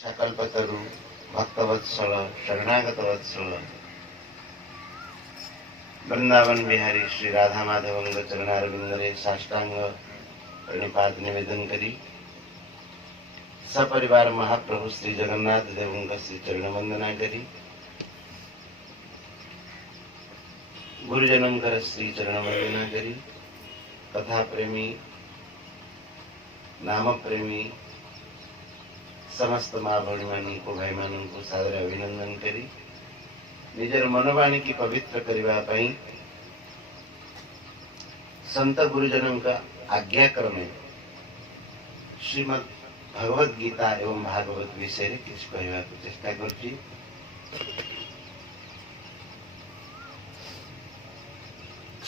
कल्पतरु भक्तवत्सल शरणागत वत्सल वृंदावन बिहारी श्री राधा माधव चरणारविंदरे साष्टांग प्रणिपात निवेदन करी सपरिवार महाप्रभु श्री जगन्नाथ देव श्री चरण वंदना करी गुरुजनंकर श्री चरण वंदना करी कथा प्रेमी नाम प्रेमी समस्त माँ भणी मानी को भाई मान को सादर अभिनंदन करी निजर मनोवाणी की पवित्र करने पाई संत गुरुजनों का आज्ञा क्रमे श्रीमद भगवद गीता एवं भागवत विषय रे किछ कहवा को चेष्टा करछि।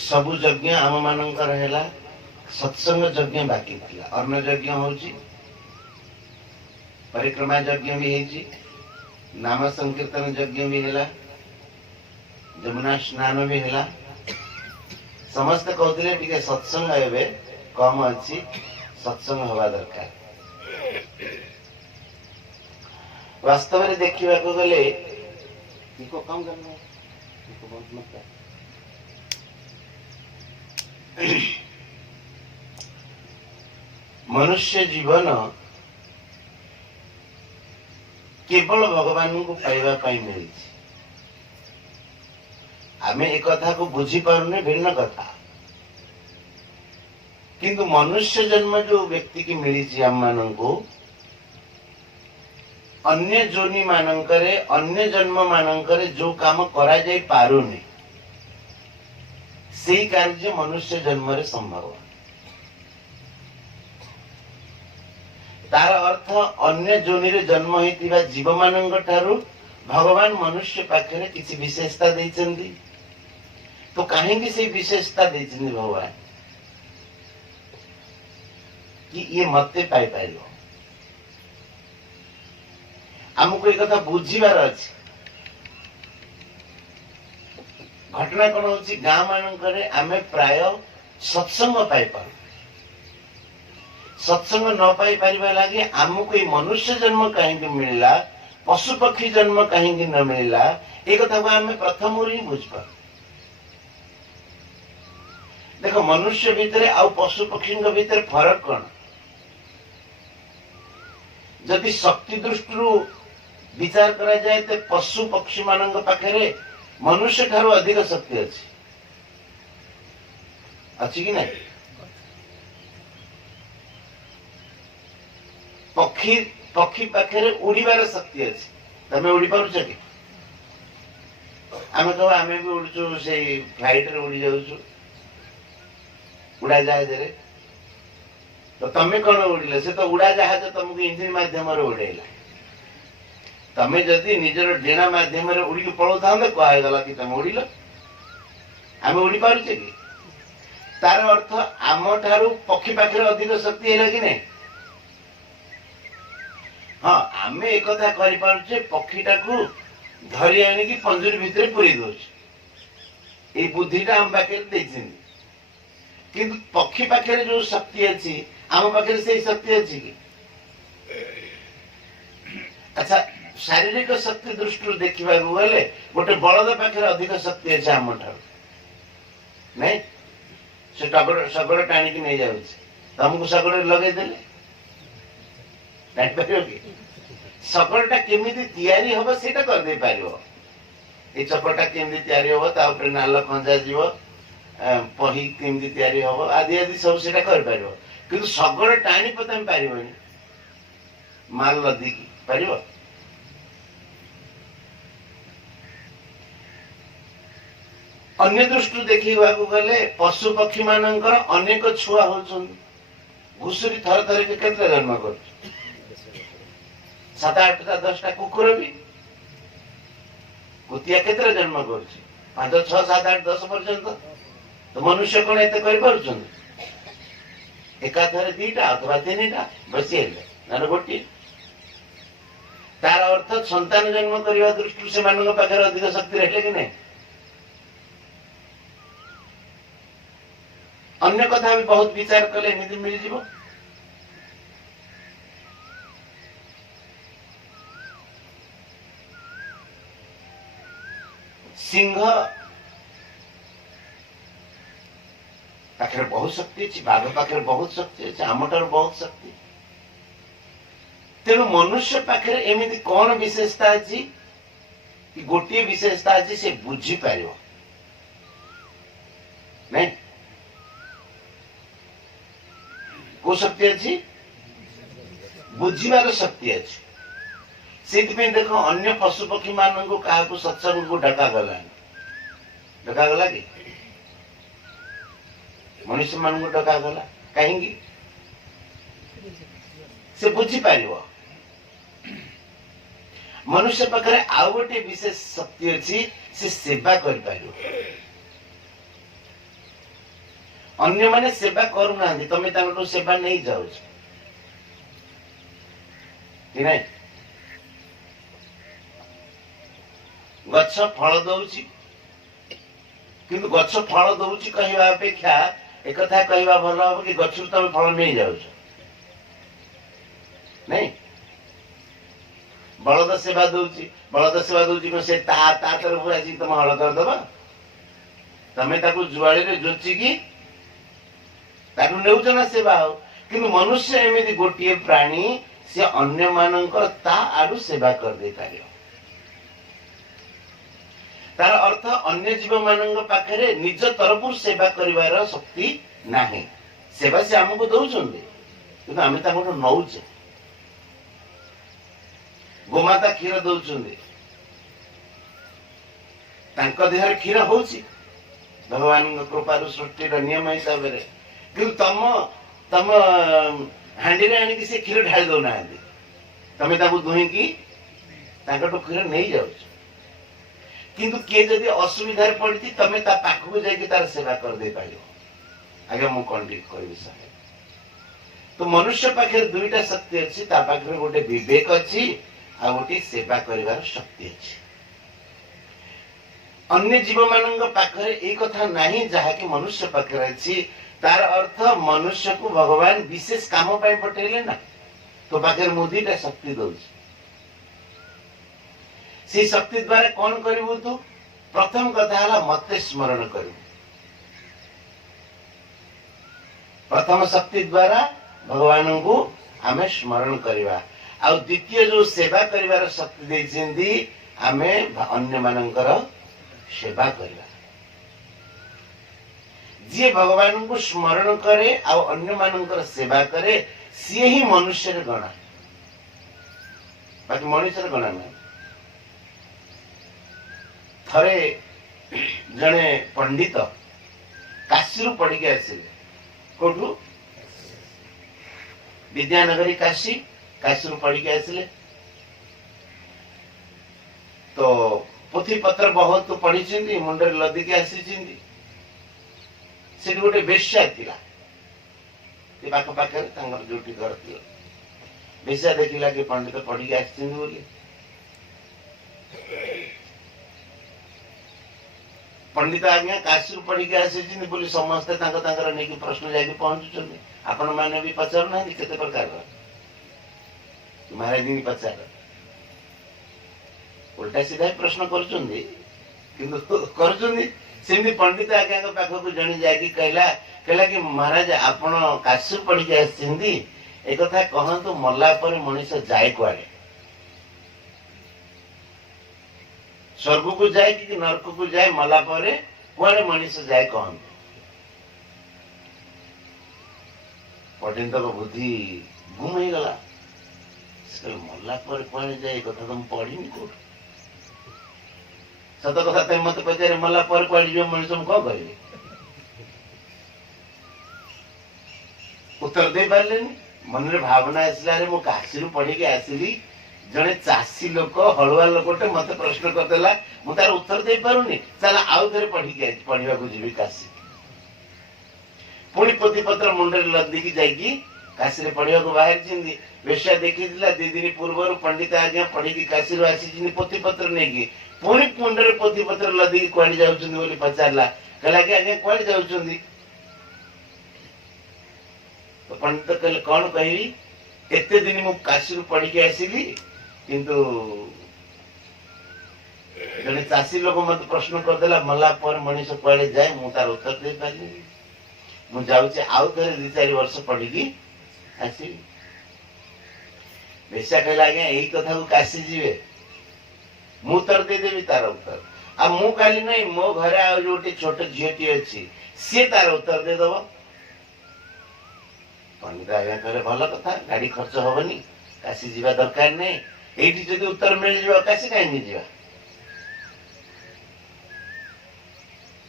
सबु यज्ञ आम मानकर हैला सत्संग यज्ञ बाकी थिला अन्न यज्ञ होछि परिक्रमा यज्ञ भी है नाम संकीर्तन यज्ञ भी है जमुना स्नान भी है समस्त कहते टे सत्संग ए कम अच्छी सत्संग हवा दरकार। वास्तव में देखा गले कम करना मनुष्य जीवन केवल भगवान को पाइबा पाई मिली आमे एक कथा को बुझी पारुने भिन्न कथा किंतु मनुष्य जन्म जो व्यक्ति की मिली आम मान को अन्य जोनि मानकरे अन्य जन्म मानकरे जो काम करा जाई पारुने सेही कार्य मनुष्य जन्म रे संभव तार अर्थ अन्य जोनि रे जन्म होइतिबा जीव मानंग ठारू भगवान मनुष्य पाखरे किसी विशेषता देइचंदी तो कहीं से विशेषता देइचंदी भगवान कि ये मते पाई पाइलो हमको एक कथा बुझीबार अछि। घटना कोन होछि गां मानंकरे आमे प्राय सत्संग पाई पारू सत्संग न पाई पारिबा लागे आमको ये मनुष्य जन्म कहीं मिलला पशु पक्षी जन्म कहीं न मिलला एक कथा को आमे प्रथम ही बुझ पार। देखो मनुष्य भितर आ पशु पक्षी भितर फरक कौन जदि शक्ति दृष्टि विचार करा जाए तो पशु पक्षी मान पाखे मनुष्य ठारू अधिक शक्ति अच्छी कि नहीं। पक्षी पक्षी पाखे उड़ीबार शक्ति अच्छी तमें उड़ी पारुछ कि आम कह आम भी उड़ू से फ्लाइट रे उड़ी जाऊँ उड़ा जहाज रे तो तमें कौन उड़िल से तो उड़ा जहाज तुमको इंजिन माध्यम उड़ेला तमें जदि निजर डेणा माध्यम उड़ी पड़ो था कहगला कि तुम उड़िल आम उड़ी पारुचे कि तार अर्थ आम ठारू पक्षी पाखे अधिक शक्ति है कि नहीं। हाँ आम एक कथा करें पक्षीटा को धरी आणिकी पंजुरी भितर पूरी दौर ये बुद्धिटा आम पाखे किंतु पक्षी पाखे जो शक्ति अच्छी आम पाखे से शक्ति अच्छी कि अच्छा शारीरिक शक्ति दृष्टि देखा गले गोटे बलद पाखे अधिक शक्ति अच्छे आम ठार नहीं से शगड़ टाणिकी नहीं जाऊँ तुमको शगड़ लगेदेले कि शगड़टा केमी तैयारी हम से करदे पार ये चपटा केमी तैयारी हम नाल खंजा जीव पही केमी तैयारी हम आदि आदि सब से कि शगड़ टाणी तुम पार माल लदिकी पार अन्य दृष्टि देखा गले पशु पक्षी मानकर अनेक छुआ हो घुषुरी थर थर के जन्म कर 7-8टा 10टा कुकुर भी कुतिया केतरे जन्म कर 5 6 7 8 10 पर्यंत तो मनुष्य कौन एत कर एकाथरे 2टा अथवा 3टा बसी ना गोटे तार अर्थ संतान जन्म करने दृष्टि से पाखे अधिक शक्ति रहे कि नहीं। अन्य कथा भी बहुत विचार कले एमती मिल सिंह पाखे बहुत शक्ति अच्छी, बाघ पाखे बहुत शक्ति अच्छी, आमठार बहुत शक्ति। तेणु मनुष्य पाखे एमती कौन विशेषता अच्छी कि गोटे विशेषता अच्छी से बुझी पार नहीं को शक्ति अच्छी बुझीबार शक्ति अच्छी। से देख अन्य पशु पक्षी मान को क्या सत्संग को डका गला कि मनुष्य मान को डका गला कहीं से बुझी पार। मनुष्य पाखे आउ गोटे विशेष शक्ति अच्छी से सेवा कर पार। अन्य माने सेवा करूना तमें तांको सेवा नहीं जाओ कि नहीं। गछ फल दौची किंतु गछ फल दौची कहवा अपेक्षा एक कथा कहवा भल हम कि गछ तुम फल नहीं जाओ नहीं। बलद सेवा दौची कौन से ता तरफ आसिक तुम हल करदब तमें ताकू जुआड़ी रे जोचिकी ताकू नेउछ ना सेवा हो। किंतु मनुष्य एमती गोटे प्राणी से अन्य मानकर ता आडू सेवा कर दे पारियो। तार अर्थ अन्य जीव मान पाखे निज तरफ सेवा करिवार शक्ति नाही। सेवा से आमको दौरान कि आम नौचे। गोमाता क्षीर दौरान देहर क्षीर हो भगवान कृपार सृष्टि नियम हिसाब से कि तम तम हांडी रे आनी से क्षीर ढाई दौना तमें दुहीकी क्षीर नहीं जाऊ। किंतु किए जदि असुविधा पड़ी तमें पाखक जाकि तार सेवा कर दे पार। आगे मु कौन कह तो मनुष्य पाखे दुईटा शक्ति अच्छी पाखे गोटे विवेक अच्छी आ गोटे सेवा करिवार शक्ति अच्छी। अन्य जीव मान पाखे एक कथा नहीं जहा कि मनुष्य पाखे अच्छी। तार अर्थ मनुष्य को भगवान विशेष काम पठेले ना तो पाखे मु दुईटा शक्ति दौर से शक्ति द्वारा कौन करू तू प्रथम कथा है मत स्मरण कर। प्रथम शक्ति द्वारा भगवान को आमे स्मरण करवा आ द्वितीय जो सेवा करिवार शक्ति देइछन्ती आमे अन्य मानकर सेवा करवा। जे भगवान को स्मरण करे आ अन्य मानकर सेवा करे सी ही मनुष्य गणा बाकी मनुष्य गणा ना। थरे जने पंडित काशी रु पढ़ी आसिले कोठू विद्यानगरी काशी रु पढ़ी आसिले तो पोथी पत्र बहुत पढ़ी मुंडे लदिकी आसी से गोटे बेश्या थिला पाख पाखे जोटी घर थी बेश्या देखला कि पंडित पढ़ी आसी पंडित आज्ञा काशी पढ़ी आसी समस्ते नहीं प्रश्न जाकि पहुंचुं। आपण मैंने भी पचार ना केते प्रकार महाराज जी पचार उल्टा सीधा प्रश्न करमती पंडित आज्ञा पाखक जन जाकि कहला कि महाराज आपण काशी पढ़ी आसी एक कथा कहतु मल्ला पर मनीष जाए कुआड़े स्वर्ग को जाए कि नरक को जाए मला पर कुआड़े मनीष जाए कहते पंडित बुद्धि गुम हो गला मल्ला पर कुआड़े जाए कथा तो पढ़ी कौट सत कथा तुम मत पचारे मला पर कुआड़े जो मनीष कौन कह उत्तर दे पारे मन रे भावना आसला मु काशी रु पढ़ी आसली जड़े चाषी लोक हलुआ लोकटे मत प्रश्न करदेला मु तार उत्तर दे पारुनी चल आउ थे पढ़ा जी काशी पुणी पोथी पत्र मुंडे लदिकी जाकि काशी पढ़ा बाहर वेश्या देखी दी दिन पूर्व पंडित आज्ञा पढ़ी काशी आसी पोथी पत्र नहीं पुणी मुंडे पोथी पत्र लदिकी कुआड़े जाऊँ पचारा कहला कि आज्ञा कुआड़े जाऊँ तो पंडित कहले कौन कही एते दिन मु काशी पढ़ी आसिली किंतु जड़े चाषी लोक मत प्रश्न करदेला मला पर मनीष कुआड़े जाए मु तार उत्तर दे पारि मु जाउछि आउ थे 2-4 वर्ष पढ़ी आसी बेशा कहला आज्ञा यही कथा को काशी जीवे मु उत्तर दे देवी तार उत्तर आ मु काली नहीं मो घरे आ गोटे छोट झीटी अच्छी सी तार उत्तर दे दब पंडित आज्ञा कहे भल कथा गाड़ी खर्च हबनी काशी जीवा दरकार नहीं एठी जदि उत्तर मिल जावा काशी काहे जीवा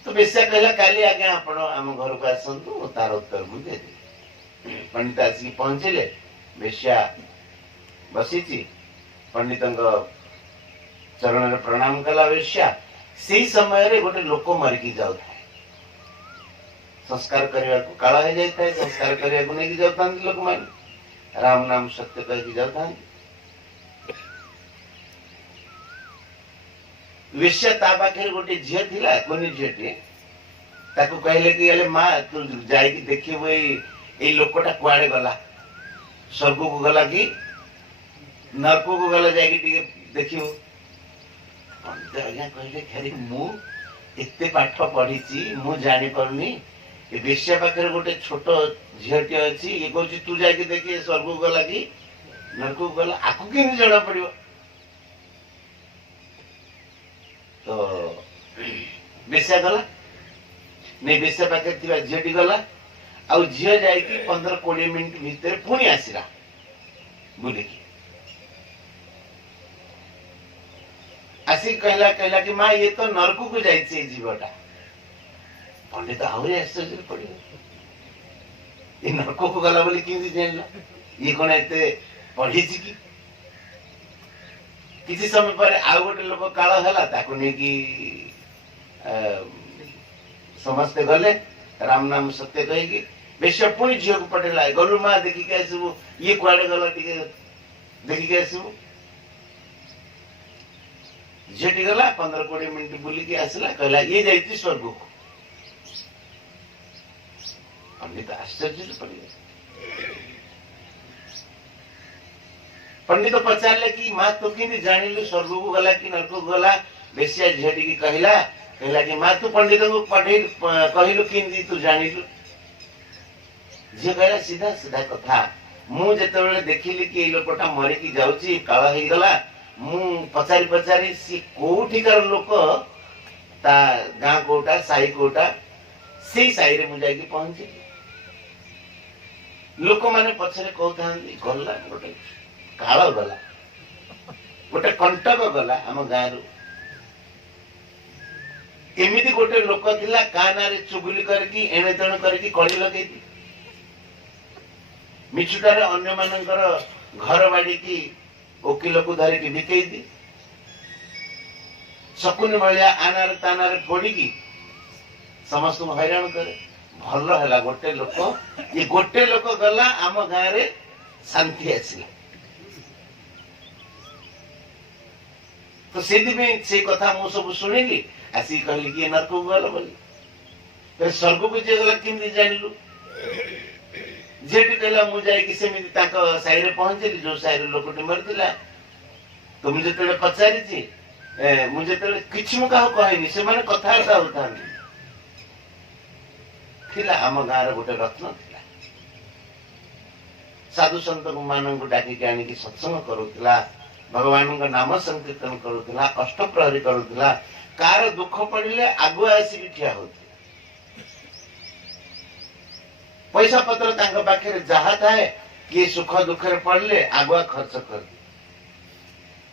तो बेशा कहला काली आज्ञा आपण आम घर को आसंतु तार उत्तर मु दे दे पंडित आसी पहुंचले बेशा बसीची पंडित चरण में प्रणाम कला बेशा से समय रे गोटे लोक मरिकी जाऊ था संस्कार करने को काला हो जाता है संस्कार करने को नहीं जाता लोक मान राम नाम सत्य कह की जाता वेश्या ता पाखे गोटे झील थिला कोनी झीटे ताको कहले कि अले मां तू जाई कि देखिबो ए लोकटा कुआडे गला स्वर्ग को गला कि नरक को गला जाई कि देखिबो पंडित आज्ञा कहले खरी मु एते पाठ पढ़ीची मु जानि परनी ए वेश्या पाखे गोटे छोट झीलटे अछि ए कहछि तू जाई कि देखि स्वर्ग को गला कि नरक को गला आकु के जणा पड़िबो तो बेशा गला नहीं बेशा पाखे झीटी गला आउ झील जाए 15-20 मिनट भीतर पुणी आसला बुलिकी आसिक कहला कहला कि माँ ये तो नरक को जाइए जीवटा पंडित आहरी आश्चर्य पड़े ये नरक को गला बोली किंती जानला ये कौन एते पढ़ी कि किसी समय पर आउ गोटे लोक काल है ताको नहीं कि समस्ते गले राम नाम सत्य कहीकि बेशा पुणी झील को पटेला गलु माँ देखिक आसबू ये कुआडे गला टिके देखिक आसबू झीटी गला 15-20 मिनट बुलिकी आसला कहला ये जाइए स्वर्ग को पंडित आश्चर्य पड़े पंडित पचारे कि माँ तू कि जानिलु स्वर्ग को गला कि नरक को गला बेसिया झीटी की कहला कहला कि माँ तू पंडित को पढ़े कहलु कि तू जानिलु झी कहला सीधा सीधा कथा मु जेतेबेले देखिली कि लोकटा मरिकी जाउची काला हे गला मु पचारी पचारी सी कोठिकार लोक ता गां कोटा साई कोटा से साई रे मु जाई कि पहुंची लोक माने पछरे कहतांती गल्ला गोटे काल गला गोटे कंटक गला आम गाँव एमती गोटे लोक थिला काना रे चुगली करके एणे तेणे करके कड़ी लगे मिछुटारे अन्य मानकर घर बाड़ी की वकिल को धरिकी बिकेई दी शकुन भाया आनारे तानारे फोड़िकी समस्त हैरान करे भल है गोटे लोक ये गोटे लोक गला आम गाँव रे शांति आसला तो से कथा मु सब शुणिली आसी कहली कि नरक को गल बोली स्वर्ग को जे गला किंदी जानिलु जेठी कहला मु जाई कि सेमिति ताको साई रे पहुंचली जो साई रे लोकटी मरतिला तो मुझे तेरे पचारी थी मुझे तेरे किछ मु काहो कहनी से माने कथा का होतानी थिला हम गाँव रे गोटे रत्न थिला साधु संत मान को डाकी के आनी कि सत्संग करूतिला भगवान का नाम संकीर्तन करूतिला अष्ट प्रहरी करूतिला कार दुख पड़िले आगु आसी ठिया होती पैसा पत्र तांका पाखे जहा थाए किए सुख दुख रे पड़ले आगुआ खर्च कर दी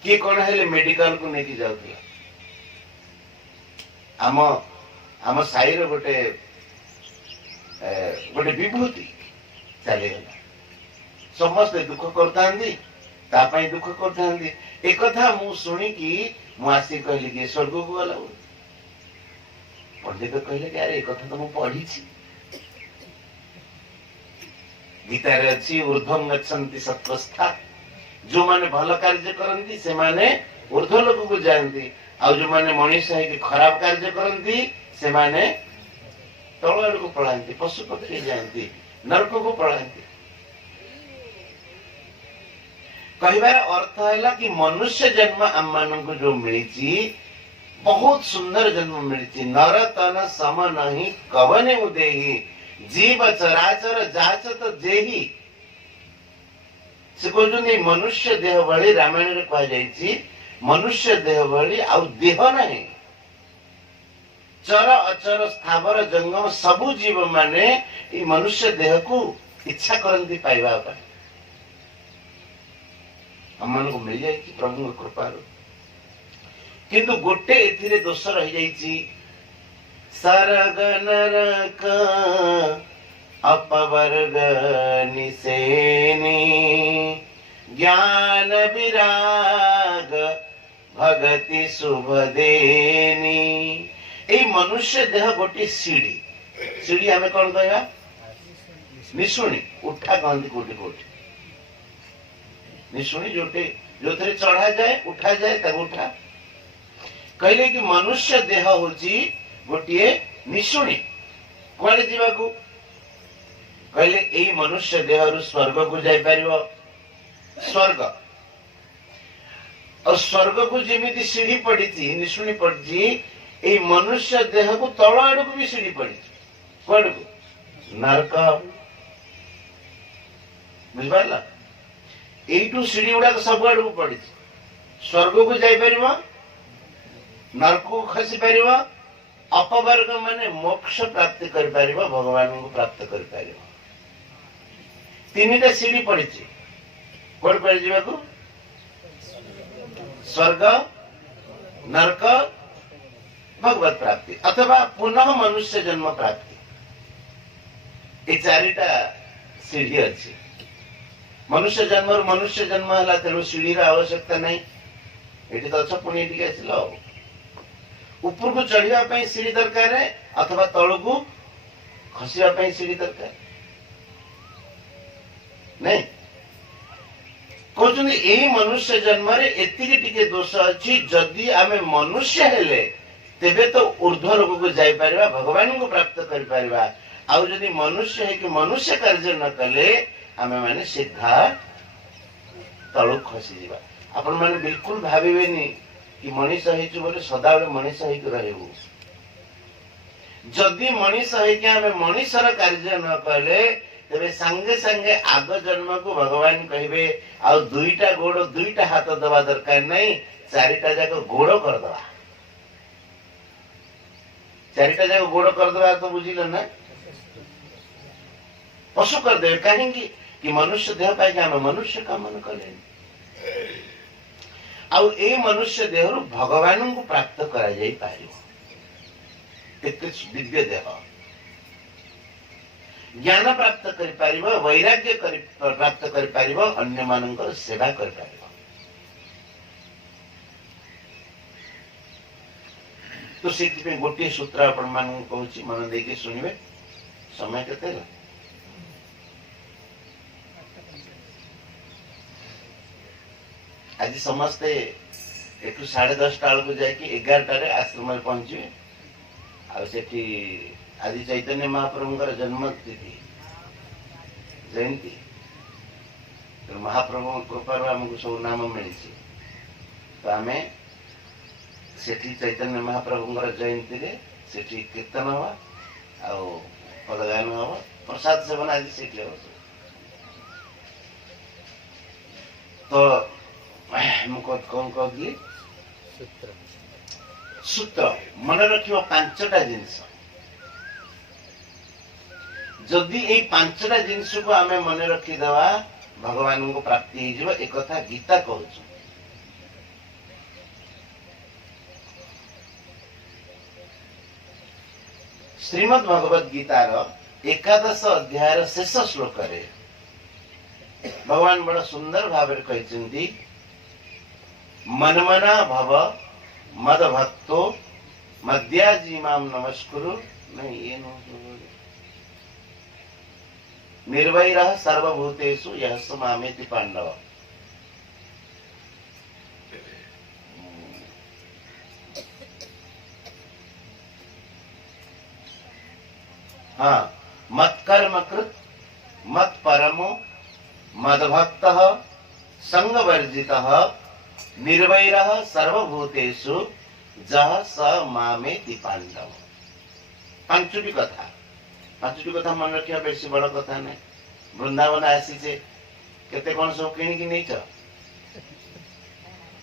किए कौन है मेडिकल को लेके जाऊला आम आम साई रे गोटे गोटे विभूति चलीगला समस्ते दुख करतांदी तापाई दुख करतांदी एक कथा मु सुनी कि मु आसी कहली कि स्वर्ग को गला पंडित कहले कि अरे एक कथा तो मु पढ़ी छी गीता रे अछि ऊर्ध्वं गच्छन्ति सत्वस्था जो माने भल कार्य करंती से माने ऊर्ध्व लोक को जानती आ जो माने मनुष्य है कि खराब कार्य करंती से माने तळ को पळांती पशु पक्षी जानती नरक को पळांती कहबार अर्थ है कि मनुष्य जन्म आम मान को जो मिली बहुत सुंदर जन्म मिली। नर तन सम नहीं कवने उदेही जीव चराचर जाचत जेही। से कहते मनुष्य देह भली रामायण रे कह जाइछि मनुष्य देह भली आउ देह नहीं। चर अचर स्थावर जंगम सबु जीव माने ई मनुष्य देह को इच्छा करती पाइबा हम को मिल जाए प्रभु कृपा। किंतु गोटे एथिरे दोष रही जाइछि सरग नरक अपवर्ग निसेनी ज्ञान विराग भगति शुभ देनी। ए मनुष्य देह गोटे सीढ़ी सीढ़ी आम कौन कह निशुणी उठा कहती कोटि कोटि निशुणी जोटे जो थे चढ़ा जाए उठा जाए तक उठा कहले कि मनुष्य देह होची गोटे निशुणी कुआड़े जीवाकू कहले एई मनुष्य देह रु स्वर्ग को जाई परिबो। स्वर्ग और स्वर्ग को जेमिति सीढ़ी पड़ी निशुणी पड़ी एई मनुष्य देह को तल आड़ को भी सीढ़ी पड़ी कुआड़ को नरक बुझिपारला एइटू सीढ़ी गुड़ा सब आड़ को पड़ी स्वर्ग को जाई परिबो नरक को खसी परिबो अपवर्ग माने मोक्ष प्राप्त कर परिबो भगवान को प्राप्त कर परिबो। तीनटा सीढ़ी पड़ी कोड पर जीवाकू स्वर्ग नरक भगवत प्राप्ति अथवा पुनः मनुष्य जन्म प्राप्ति। ये चारिटा सीढ़ी अच्छी मनुष्य जन्म है तेणु सीढ़ी आवश्यकता नहीं। ये तो अच्छा पुणी टी आसल ऊपर को चढ़ा सीढ़ी दरकार अथवा तल को खसवा सीढ़ी दरकार नहीं। कहते यही मनुष्य जन्म एतिकी टिके दोष अच्छी जदि आम मनुष्य हेले तेबे तो ऊर्ध्व लोक को जाई परिबा भगवान को प्राप्त कर परिबा। आउ जदि मनुष्य है कि मनुष्य कार्य न कले आमे माने सीधा तलु खसी जीवा। आपण माने बिल्कुल भाबिबेनी कि मनीष हेचु बोले सदा बेले मनीष हेक रहबो। जदि मनीष हेक आमे मनीषर कार्य न कले तेबे संगे संगे आग जन्म को भगवान कहिबे आ दुईटा गोड़ दुईटा हाथ दबा दरकार नहीं चारिटा जाक गोड़ कर दबा। चारिटा जाक गोड़ कर दबा तो बुझिल ना पशु कर दे कहीं कि मनुष्य देह पाई आम मनुष्य काम न कले आउ ए मनुष्य देह रु भगवान को प्राप्त करा जाई पारिबो। एते दिव्य देह ज्ञान प्राप्त कर पारिबो वैराग्य प्राप्त कर पारिबो अन्य मानकर सेवा कर पारिबो। तो से गोटे सूत्र आपण मान कहूँ मन देके सुनिबे। समय केते आज समस्ते एटू 10:30 बेलू जाकि 11 आश्रम पहुंचे आज चैतन्य महाप्रभु जन्म तिथि जयंती तो महाप्रभु कृपार आमको सब नाम मिली तो आम से चैतन्य महाप्रभु जयंती रे से कीर्तन हवा पदगान हम प्रसाद सेवन आज से तो कौन कहली सूत्र मन रखियो 5टा जिनस जदि ये 5टा जिनस को आमे मन रखीदवा भगवान को प्राप्ति हो एक कथा गीता कहूँ। श्रीमद् भगवत गीतार 11 अध्याय शेष श्लोक रे भगवान बड़ा सुंदर भाव कहते मनमना भव मद भक्तो मद्याजी माम नमस्कुरु नहीं ये निर्वैरः सर्वभूतेषु यः स मामेति पांडव। हाँ मत कर्म कृत मत परमो मद भक्तः संग वर्जितः निर्वैरः सर्वभूतेषु जह स मामेति पांडव। पांचटी कथा मन रखा बेसी बड़ कथा नहीं। वृंदावन आसी केते कौन सब किणी नहीं च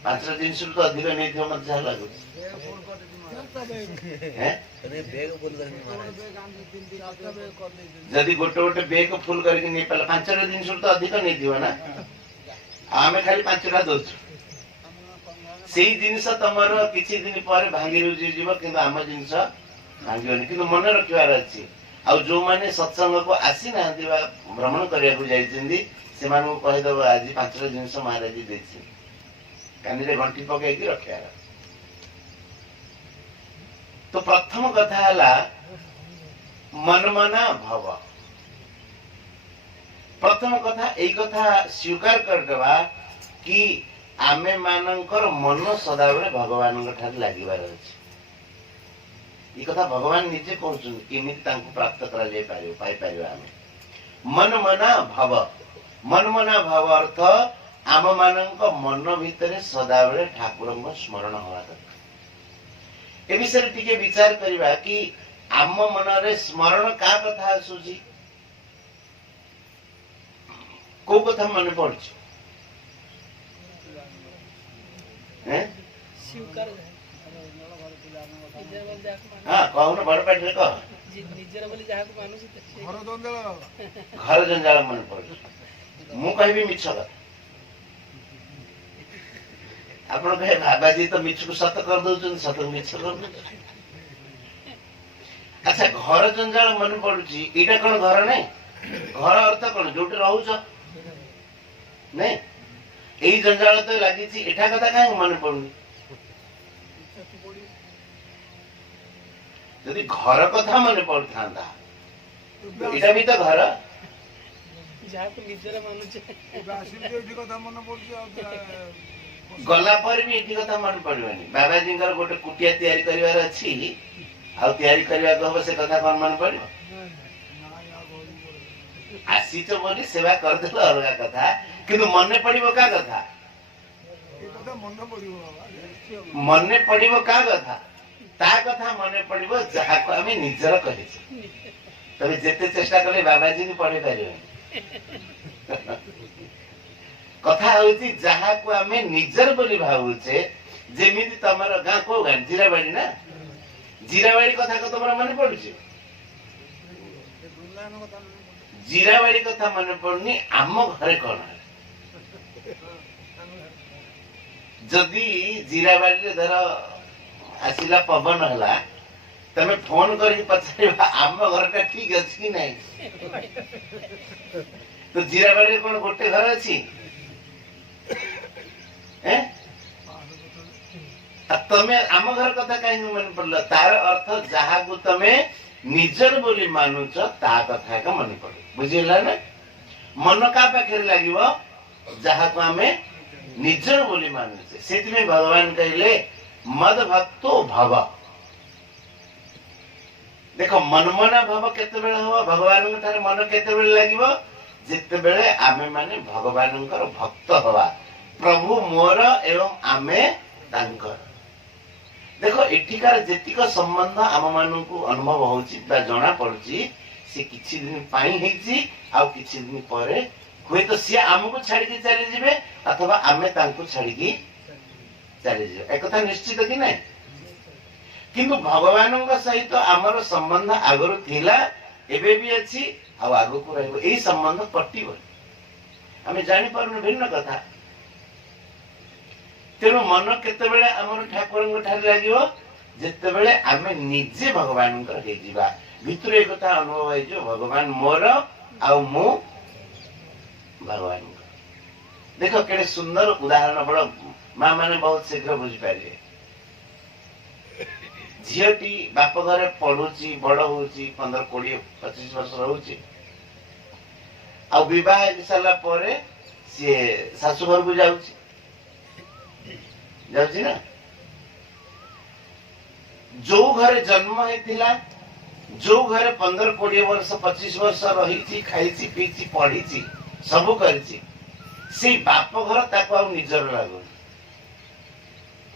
5 जिनस तो अधिक नहीं थो मत जा लागु जदि गोटे गोटे बेग फुल करके नहीं पाला 5 जिनस तो अधिक नहीं थो ना आमे खाली 5टा दोछ से जिनस तमर किछि दिन पर भांगी रुजी जीव किंतु आम जिनस भांगियोनी किंतु मन रखिवार अछि। आ जो माने सत्संग को आसी ना भ्रमण करिया को जाइछिंदी से मानु कहि दबो आज 5टा जिनस महाराज जी देछि कानी रे घंटी पके की रखियार। तो प्रथम कथा हला मनमना भव। प्रथम कथा एई कथा स्वीकार कर देबा कि आमे मानकर मन सदाबेले भगवान ठार लागिबार अछि। ई कथा भगवान निजे कहउछन केमिति तांको प्राप्त करा जाय पारियो पाई पारियो आमे। मनमना भव। मनमना भव अर्थ आम मानक मन भितर सदाबेले ठाकुरंग स्मरण होवा दरकार। ए विषय टिके विचार करिबा कि आम मनरे स्मरण का कथा आसुची को कथा मन पड़छ हैं स्वीकार हां कहू बड़ पाटे कह निजर बोली जाहा को मानुस घर जंजाल मन पड़छ मु कहबी मिछ कथा आपण कहे बाबाजी तो मिछ को सत कर दउछन सत मिछ कर दउछन। अच्छा घर जंजाल मन पड़ुची एटा कोन घर नै घर अर्थ कोन जोटे रहउछ नै एई जंजाल तो लागि छि एठा कथा काहे मन पड़ुनी यदि घर कथा मन पड़थांदा एटा भी तो घर जाहा को निजर मानुचे बासिल जे कथा मन पड़ुची गला पर भी एठी कथा मन पड़िबनी बाबाजी घर गोटे कुटिया तयारी करिवार अछि आ तयारी करिवा कहबो से कथा कोन मन पड़िबो आसी तो बोली सेवा कर देलो अलगा कथा किंतु मने पड़िबो का कथा ए कथा मन पड़िबो बाबा मने पड़िबो का कथा ता कथा मने पड़िबो जहा को आमे निजर कहिछि तबे जेते चेष्टा करले बाबाजी नि पढि पारिबो। कथा होती जहा को आमे निजर बोली भावुचे जेमिति तमर गां को गां जीराबाड़ी ना जीराबाड़ी कथा को तमरा मन पड़ुची जीराबाड़ी कथा मन पड़नी आम घरे कोन जदि जीराबाड़ी रे धर आसिला पवन हला तमे फोन करी पछारिबा आम घरटा ठीक अछि कि नै तो जीराबाड़ी कोन गोटे घर अछि तमे आम घर कथा कहीं मन पड़ल तार अर्थ जहा को तमे निजर बोली मानुच ता कथा का मन पड़े बुझिला ना मन का पाखे लागिवो जहा को आमे निजर बोली मानुचे सेति में भगवान कहले मद भक्तो भव। देखो मनमना भव केते बेले हो भगवान के थारे मन केते बेले लागिवो जेते बेले आमे माने भगवान कर भक्त होवा प्रभु मोर एवं आमे तांकर। देखो एठिकार जेतिक संबंध आम मानू अनुभव होची बा जणा पड़ुची से किछि दिन पाई हेची आ किछि दिन परे होय तो से हमको छाड़ी के चले जिवे अथवा आमे तांको छाड़ी के चले जिवे एक कथा निश्चित कि नै किंतु भगवान का सहित हमर संबंध आगरो थिला एबे भी अछि आ आगो को रहबो एई संबंध कटिबो आमे जानि परनु भिन्न कथा तेणु मन केते बेले हमर ठाकुर ठार लागिवो जेते बेले आमे निजे भगवान कर हे जीवा भितर एक कथा अनुभव है जो भगवान मोर आ मु भगवान देखो केड़े सुंदर उदाहरण बड़ मां माने बहुत शीघ्र बुझी पारे झियटी बाप घरे पढुची बड़ होची 15 20 25 वर्ष रहउची आ विवाह हिसाला परे से सासु घर को जाउची जाउची ना जो घरे जन्म हेतिला जो घरे 15 20 वर्ष 25 वर्ष रही खाई पीची पढ़ी सब करी से बाप घर ताको आ निजर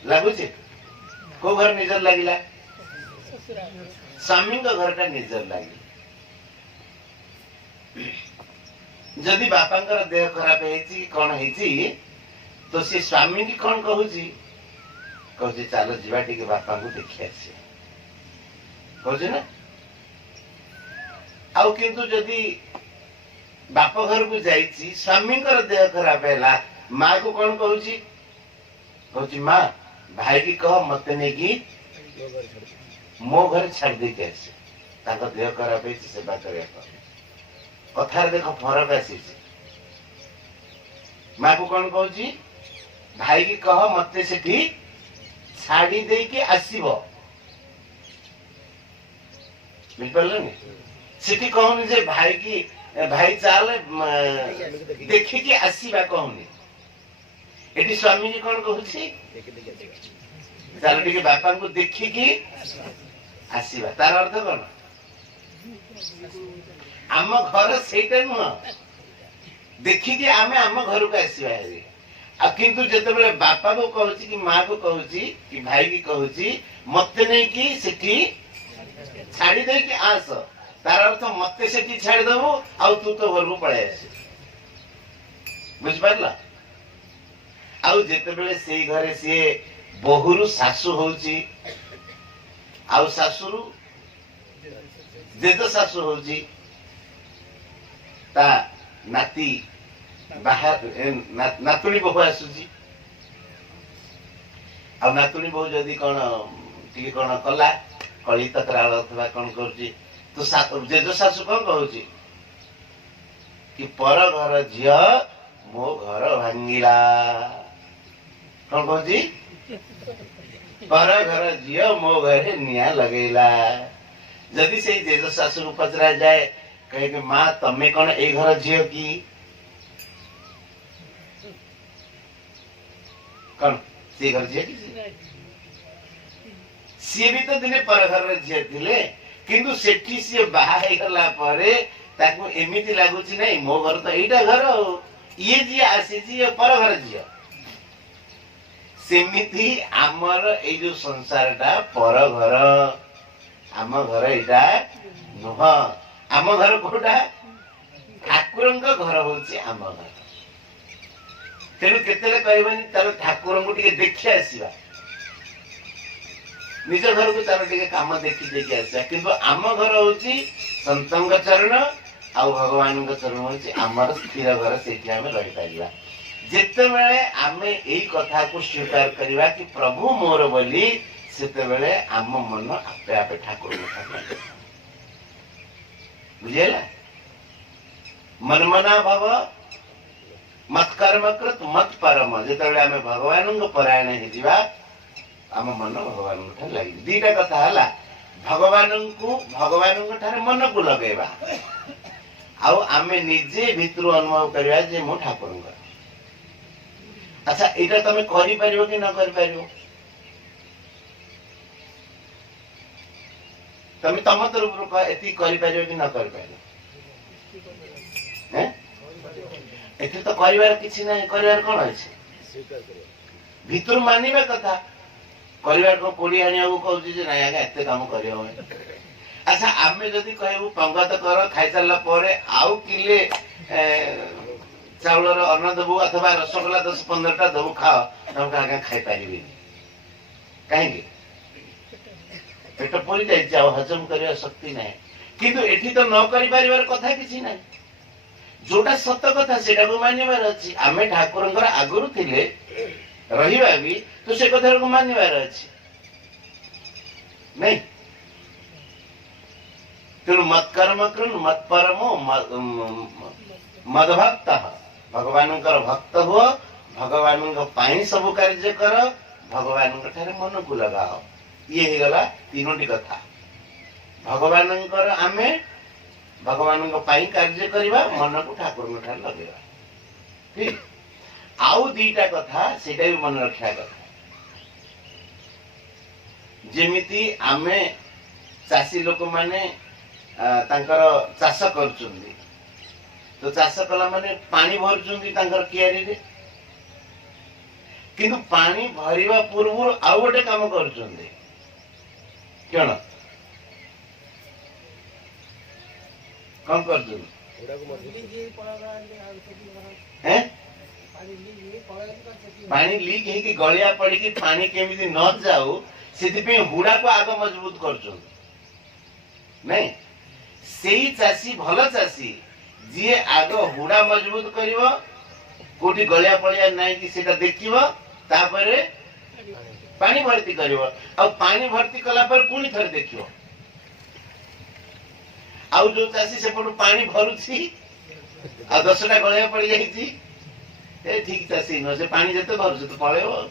लगुची को घर निजर लगिला ससुरा स्वामी घर टा निजर लगे जदि बापा देह खराब है कौन है तो सी स्वामी की कौन कहूँ चलो जीवा टी बापा को देखी आसे कहूँ ना आउ किंतु जदि बाप घर को जाइए स्वामी देह खराब है माँ को कौन कहूँ माँ भाई की कह मत नहीं कि मो घर छाड़ दे के आसे ताको देह खराब है सेवा करने कथार देख फरक आसी माँ को कौन कहूँ भाई की कह मत से छाड़ी दे के आसब बुझिपारे सेठी कहूनी जे भाई की भाई चाल देखिकी आसवा कहूनी एटी स्वामी जी कौन कहूँ चल टे बापा को देखिकी आसवा तार अर्थ कौन आम घर से नुह देखिकी आम आम घर को आसवा किंतु जिते बापा को कहूँ कि माँ को कहूँ कि भाई की कहूँ मत नहीं कि सेठी छाड़ी दे कि आस तार अर्थ मत से छाड़देबू आउ तू तो घर को पलि आस बुझिपार आउ जिते से घरे सी बहुरु शाशु होची आउ शाशुरु जेज शाशु होची ता नाती बाहर नातुणी बहु आसुची आ नातुणी बहु जदि कौन टी कौन कला कली तकराल अथवा कौन करुची तो जेज शाशु कौन कहूँ कि पर घर झील मो घर भांगिला कौन कहूँ पर घर झील मो घर निया लगेला जदि से जेज शाशु को पचरा जाए कहे कि माँ तमे कौन ए घर झील की कौन से घर झील की सी भी तो दिने पर घर झील थिले किंतु सेठी सी बाहा गला परे ताकू एमिति लागुची नहीं मो घर तो एटा घर ये जी आसी जी पर घर झील सेमिति आमर ए जो संसार टा पर घर आम घर एटा नुह आम घर कोटा ठाकुर घर होची आम घर तेणु केते कहबनी तार ठाकुर को टिके देखि आसीबा निज घर को तार टिके काम देखि देखि आसीबा किंतु आम घर होची संतंग चरण आ भगवान चरण होची आमर स्थिर घर सेठी आमे रहि पारिबा जेते बेले आमे एई कथा को स्वीकार करिबा कि प्रभु मोर बोली सेते बेले आम मन आपे आपे ठाकुर को बुझेला मनमना भव मत कर्म कृत मत परम जिते आम भगवान परायण हो आम मन भगवान लगे दीटा कथा है भगवान मन को लगेबा आम निजे भितर अनुभव करवा जे मो ठाकुर अच्छा एटा तमे करि परिबो कि न करि परिबो तमे तम तरफ को एति करि परिबो कि न करि परिबो हैं एथे तो करिवार किछि नै करिवार कोन अछि भितर मानिबा कथा करिवार को कोडी आनिया को कहउछि जे नै आगे एते काम करियो अच्छा आमे जदि कहबो पंगत कर खाइ सारला परे आउ किले चाउलर अन्न देबो अथवा रसगोल्ला 10-15 टा देबो खाओ तब आगे खाइ पारिबे काहेकि पेट परि जाय जाओ हजम करिया शक्ति नै किंतु एठी तो न करि परिवार कथा किछि नै जोटा सत कथा सेटा को मानिबार अछि आमे ठाकुरंकर आगुरु थिले रहिबा भी तो से कथा को मानिबार अछि नहीं तेणु मत कर्म कृन मत परमो मद भक्त भगवान भक्त हो भगवान पाई सब कार्य कर भगवान मन को लगाओ ये गला तीनोटी कथा भगवान आमे भगवान पाई कार्य करवा मन को ठाकुर लगेगा ठीक आउ दीटा कथा सेटा भी मन रखा कथा जेमिति आमे चासी लोक माने तांकर चाष करचुंदी तो चाष कला माने पानी भरचुंदी तांकर कियारी रे किंतु पानी भरिवा पूर्व आउ गोटे काम करछन्ते कण कौन कर दू हैं पानी लीक है कि गलिया पड़ी कि पानी केमिति न जाऊ से हुड़ा को आग मजबूत कर नहीं सेही चासी भल चासी जी आग हुड़ा मजबूत करिवो कोठी गलिया पड़िया नहीं कि सेटा देखिवो तापरे पानी भर्ती करिवो आ पानी भर्ती कला पर पुणी थर देखिवो आउ जो चासी सेपटू पानी भरुछि आ 10टा गलिया पड़ी जाइछि ए ठीक चासी न से पानी जते भरुछि तो पळेबो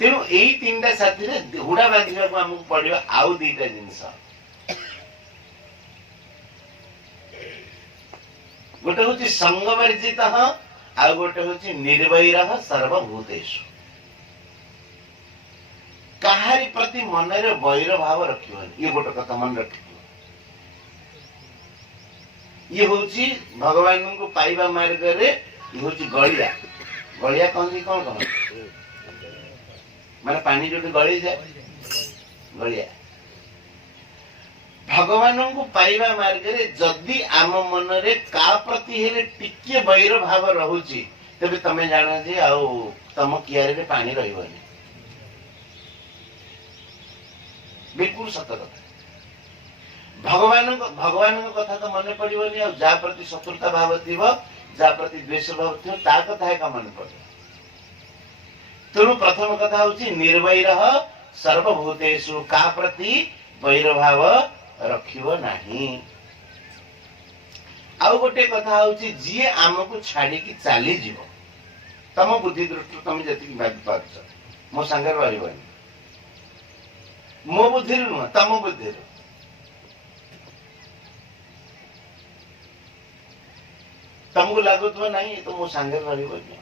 तेणु एई तीनटा साथी रे हुड़ा बांधिबा को हमकु पड़िबा आउ दीटा जिंस गोटे हूँ संगवर्जित आ गोटे हूँ निर्वैर सर्वभूतेषु कहारी प्रति मन रे वैर भाव रखिबनि ये गोटे कथा मन रखिबो ये हूँ भगवान को पाइबा मार्ग रे ये हूँ गलिया गलिया कहती कौन कह माने पानी जो गली जाए गलिया भगवान को पाइबा मार्ग रे जदि आम मन रे का प्रति हेले टिके वैर भाव रहुची तबे तमे जानो जे आउ तम कियारे रे पानी रहिबनी बिल्कुल सत्य कथा भगवान को कथा तो मन पड़िबनी आ जा प्रति शत्रुता भाव थिबो जा प्रति द्वेष भाव थिबो ता कथा का मन पड़े तेणु प्रथम कथा होची निर्वैर सर्वभूतेषु का प्रति वैर भाव रखिबो नाही आउ गोटे कथा होची जी आमको छाड़ी की चाली जीवो तम बुद्धि दृष्टि तुम जति भाबी पाछ मो संगे रहबनी मो बुद्धि न तम बुद्धि तुमको लागुत नहीं तो मो संगे रहबनी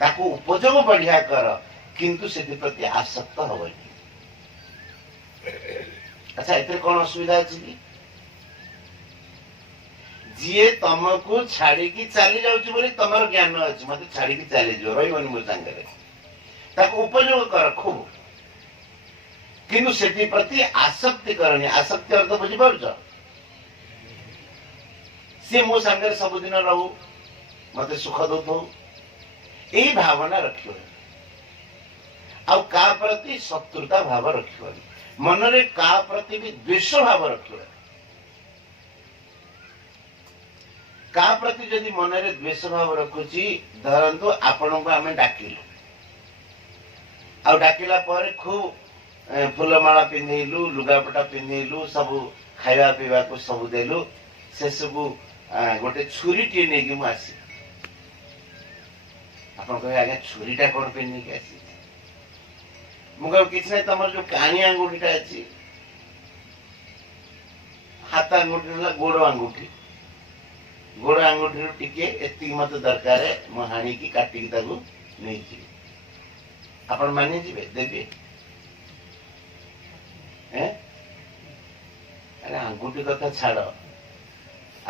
ताको उपयोग बढ़िया कर किंतु से प्रति आसक्त होबनी अच्छा इतने कौन असुविधा अच्छी जी तुमको छाड़ी की चली जाऊँ तुम ज्ञान अच्छी मत छाड़ी की चली जाओ रही मो सांगे उपयोग कर खूब किंतु से प्रति आसक्ति करनी आसक्ति अर्थ बुझीपार सी मो सांगे सबुदिन रहू मत सुख दो यही भावना रख आ प्रति शत्रुता भाव रख मन रे का प्रति भी द्वेष भाव रखिबा का प्रति जदि मन रे द्वेष भाव रखुची धरंतु आपण को आमे डाकिलु आ डाकिला पर खूब फूलमाला पिंधेलु लुगापटा पिंधेलु सब खाइबा पीबा को सब देलु से सब गोटे छुरी टी ने कि मु आसी आपण कहे आगे छुरीटा कोन पिन्नी के आसी मुझे किसी नहीं तुम जो कानी अंगूठीटा अच्छी हाथ अंगूठी गोड़ अंगूठी टिके एति मत दरकार है मो हाणी की काटिकी ताकू नहीं जी आपण मानि जीवे देबे हैं अरे अंगूठी कथा छाड़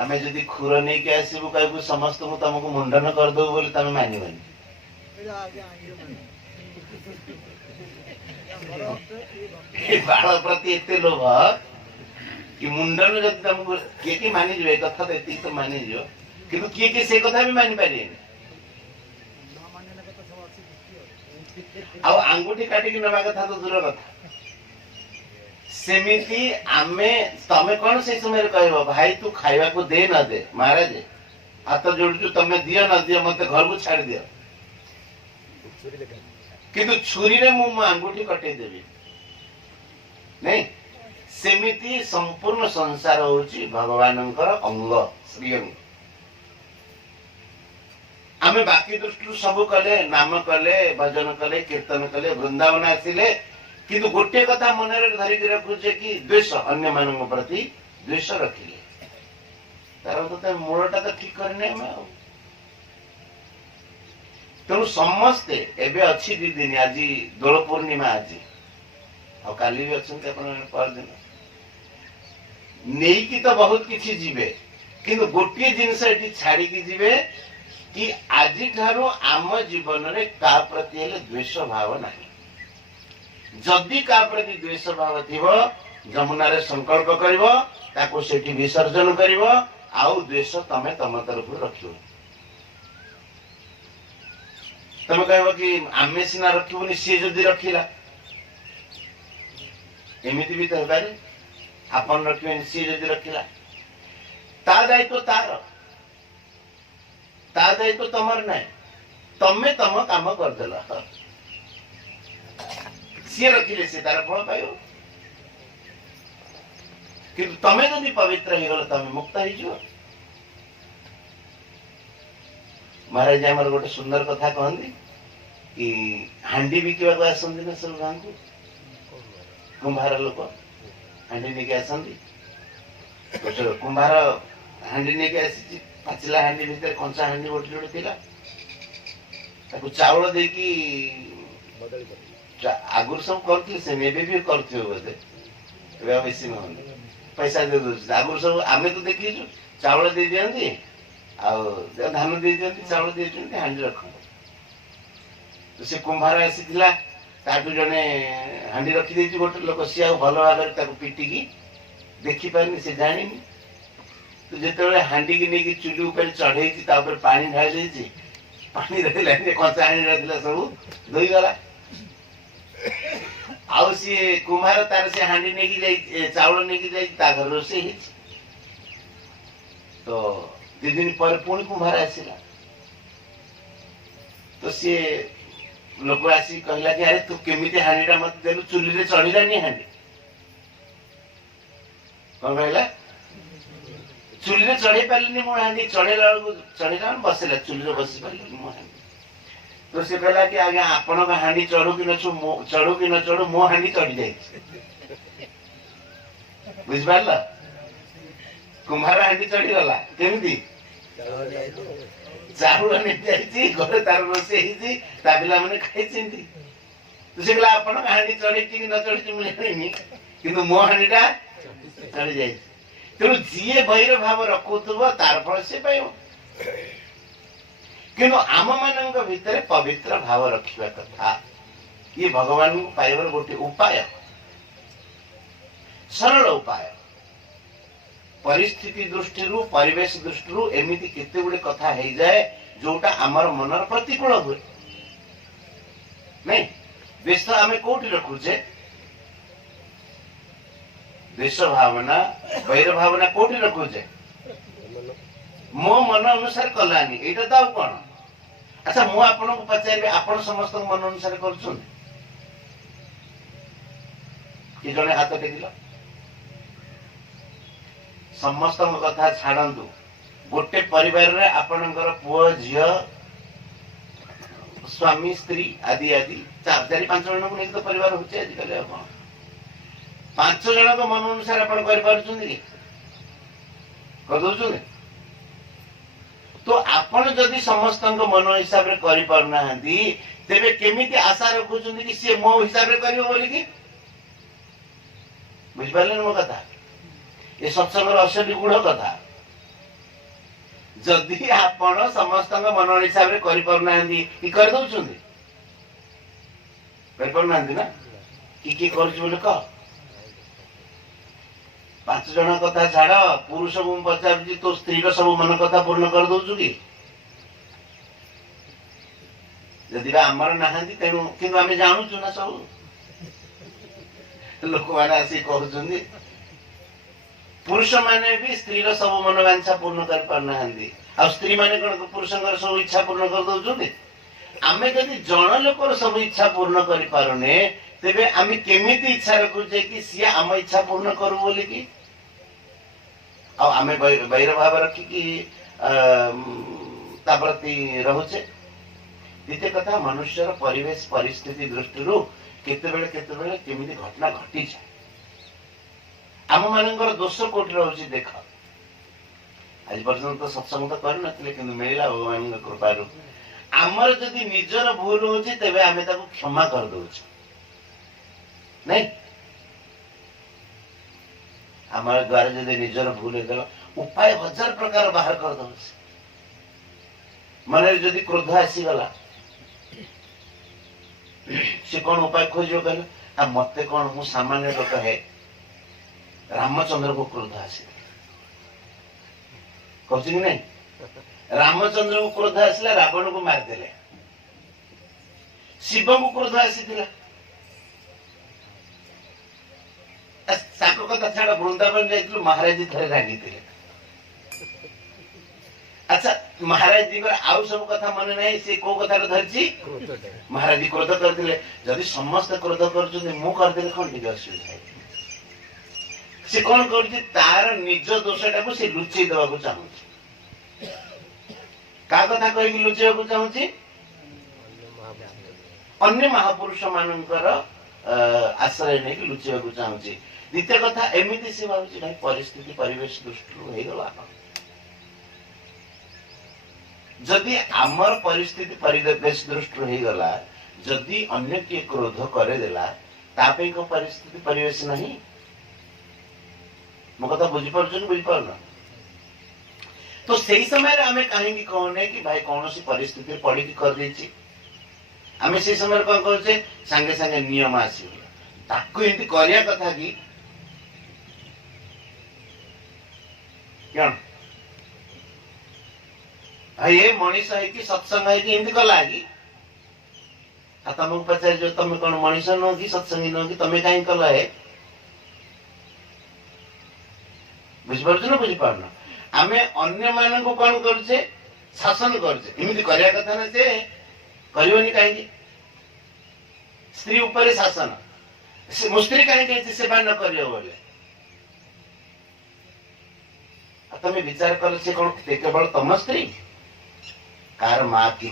आमे जदि खुर नहीं के आसीबु कायकु समस्त को तुमको मुंडन कर दो बोले तमे मानिबनी बाल प्रति एते लोभ कि मुंडन जब तुमको किए मानि जो कथा तो एति तो मानि जो किंतु किए से कथा भी मानि पारिए आ अंगूठी काटिकी नवा कथा तो दूर कथा सेमिति आमे तमे कौन से समय कहबो भाई तू खाइबा को दे न दे महाराज हाथ जोड़ू तमे दियो न दियो मते घर को छाड़ दियो किंतु छुरी रे मु अंगूठी कटे देबी नहीं सेमिति संपूर्ण संसार होची भगवानंकर अंग श्रीअंग आमे बाकी दृष्टि सब कले नाम कले भजन कले कीर्तन कले वृंदावन आसिले किंतु गोटे कथा मन रे धरि के रखुचे कि द्वेष अन्य मानव प्रति द्वेष रखिले तार तो मूलटा तो ठीक करने हम तेणु समस्ते एबे अच्छी दी दिन आज दोल पूर्णिमा आज आ काली भी अच्छा पर दिन नहीं कि तो बहुत किसी जीवे किंतु गोटे जिनस छाड़ी की जीवे कि आज ठारू आम जीवन रे का प्रति हेले द्वेष भाव नहीं। जदि का प्रति द्वेष भाव थिबो जमुना रे संकल्प करिवो ताको सेठी विसर्जन करिवो आउ द्वेष तमे तम तरफ रखियो। तमे कहबो कि आमे सिना रखिबोनी सी जदि रखिला एमिति भी तो पारे आपन रखिबेनी सी जदि रखिला ता दायित्व ता दायित्व तमर नहीं तमे तम काम करदेल सी रखिले सी तार फल पाइब किंतु तमे जदि पवित्र हो गल तमे मुक्त हो। महाराज आमर गोटे सुंदर कथा कहती कि हांडी बिकवा को आसती ना सब गाँव को कुंभार लोक हांडी नहीं आसती तो कुंभार हांडी नहीं आसी पाचिला हांडी भितर कंचा हांडी गोटे जोड़े थिला चाउल देकी आगुर सब करथि से नेबे भी करथि बोधे एबे बेसी न पैसा दे दो आगुर सब आमे तो देखिछु चाउल दे दियंती आ धान दे दियंती चाउल दे दियंती हांडी रख तो से कुंभार आसीथिला ताटू जने हांडी रखी देछि गोटे लोक सिया भलो भागर ताको पिटी की देखि पारनी से जानिनी तो जेतेबेले हांडी की नेकी चुली ऊपर चढ़ेछि ता ऊपर पानी ढाल देछि पानी रहला ने कंचा हांडी रहला सब धोई गला आउ सी कुम्हार तार से हांडी नेकी जाई चावल नेकी जाई ता घर रोसे ही तो दि दिन पर पुणी कुम्हार आसिला तो सी लोक आसी कहला कि अरे तू केमिति हांडीटा मत देलु चुली रे चढ़िला नि हांडी कौन कहला चुली रे चढ़े पारलिनी मो हांडी चढ़ेला चढ़ेला बसेला चुली रे बसी पारलिनी मो हांडी तो से कहला कि आगे आपण का हांडी चढ़ू कि न चढ़ू मो हांडी चढ़ी जाई बुझ पारला कुम्हार हांडी चढ़ी गला केमिति चाउल ने जाई घरे तार रोसे ही ता पिला माने खाई चिंती तो से कहला आपण का हांडी चढ़ी कि न चढ़ी मु जानिनी किंतु मो हांडीटा चढ़ी जाई तेणु जी बैर भाव रखुव तार फल से पाइब किंतु आम मान भितर पवित्र भाव रखा कथा ये भगवान को पाइबार गोटे उपाय सरल उपाय परिस्थिति दृष्टि परिवेश दृष्टि एमती केते गुडे कथा हो जाए जोटा आमर मनर प्रतिकूल हुए नहीं देश आम कौटी रखुचे देश भावना वैर भावना कौटी रखुचे मो मन अनुसार कलानी एटा तो कौन अच्छा मु आपन को पचारे आपन समस्त मन अनुसार कर जड़े हाथ टेकिल समस्त कथा छाड़ू गोटे परिवार रे आपणकर पुओ झियो स्वामी स्त्री आदि आदि चार पांच जन को तो परिवार होचे आजिकल पांच जन को मन अनुसार आप कर तो आपण जदि समस्त मन हिसाब रे करि पारना हंदी तेबे केमिति आशा रखुछुंदी कि से मो हिसाब रे करियो बोली कि बुझ पारले मो कथा ये सत्संग असली गुण कथा जदि आपण समस्त मन हिसाब रे करि पारना हंदी कि कर दउछुंदी कर पारना हंदी ना कि करछु बोले क पांच जन कथा छाड़ पुरुष को पचार तो स्त्री सब मन कथा पूर्ण कर दौचु कि जदि आमर नहांती तेणु किंतु आमे जानूचु ना सब लोक माने आसी कहउछन्ती पुरुष माने भी स्त्री सब मन वांछा पूर्ण कर पारना हंदी आ स्त्री माने कोन पुरुषंकर सब इच्छा पूर्ण कर दउछन्ती आमे जदि जन लोकर सब इच्छा पूर्ण करि पारुने तेबे आमे केमिति इच्छा रखुचे कि सिया आम इच्छा पूर्ण करू बोली कि आमे बैर भाव रखिकी प्रति रहुचे द्वितीय कथा मनुष्यर परिवेश परिस्थिति दृष्टि केतेबेले केमिति घटना घटी जाए आम मानकर दोष कोठी रहुची देख आज पर्यंत तो सत्संग तो कर नथिले किंतु मिलिला भगवान कृपारु आमर जदि निजर भूल होची तेबे आमे ताको क्षमा कर दउछ नहीं हमारे द्वारा जदि निजर भूल हो उपाय हजार प्रकार बाहर कर दो मन जदि क्रोध आसीगला से कौन उपाय खोज कहले मत कौन मु सामान्य लोक है रामचंद्र को क्रोध आसी कहूँ कि नहीं रामचंद्र को क्रोध आसला रावण को मारदेले शिव को क्रोध आसी कथा छाड़ वृंदावन जाइलु महाराज जी थे रागी थे अच्छा महाराज जी आउ सब कथा मन नहीं से को कथा धरची महाराज जी क्रोध करथिले जदि समस्त क्रोध कर मु करदेले कौन टिके असुविधा है से कौन कर तार निज दोषटा को से लुचेई देवा को चाहूँ का कथा कहि लुचेई को चाहूँ अन्य महापुरुष मानकर आश्रय नहीं लुचेई को चाहूँ द्वितीय कथा एमती से भावी भाई परिस्थिति परिवेश दृष्टि होगा जदि आमर परिस्थिति परिवेश दृष्टि होगा जदि अन्य किए क्रोध करेदेला तापे को परिस्थिति परिवेश नहीं मो कथा बुझीपार बुझीपार तो सही समय आम कहीं कहने कि भाई कौन सी परिस्थिति पड़ी कर देछि आम से समय कौन कहे सांगे सांगे नियम आसगला ताकू एमती करिया कथा कि क्या ये मनीष है कि सत्संग है कि एमती कला कि तुमको पचार जो तुम कौन मनीष नुह कि सत्संगी नुह कि तुम्हें कहीं कला है बुझीपार ना बुझीपार आम अन्य मान को कौन करे शासन करमती करिया कथा ना से करनी कहीं स्त्री उपर शासन स्त्री कहीं सेवा न कर बोले तमें विचार कर से कौन केवल तम स्त्री कार माँ थी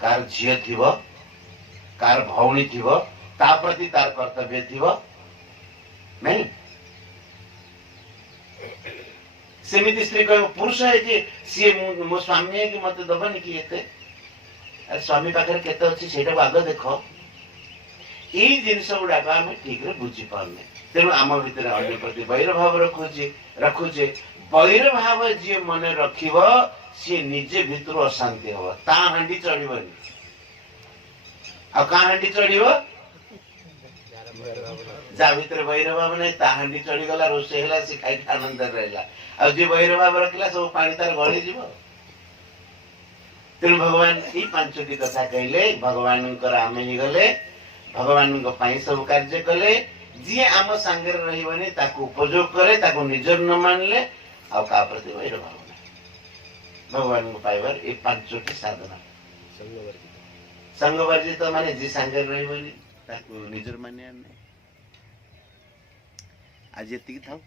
कार झील थी कार भौणी थी प्रति तार कर्तव्य थी नहीं सेमिति स्त्री कह पुरुष है कि सी मो स्वामी है कि मत दबनी कि अरे स्वामी पाखे केते अच्छी से आग देख यही जिनस गुड़ाक आम ठीक बुझी पारे तेणु आम भितर अन्य प्रति वैर भाव रखुचे वैर भाव जी मन रख सी निजे भितर अशांति हम ता हांडी चढ़नी आंडी चढ़ जा भीतर वैर भाव नहीं ता हांडी चढ़ीगला रोषे है सी खाई आनंद रहा आ जी वैर भाव रखला सब पानी तार गली जीव तेणु भगवान ये पांचटी कथा कहले भगवान आम ही गले भगवान सब कार्य कले जी आम सांगे रही उपयोग करे निजर न मानले आ प्रति वैर भाव भगवान को पाइबार ये पांचटी साधना संग वर्जित माने जी सांगे रही निजर मानिया आज ये था।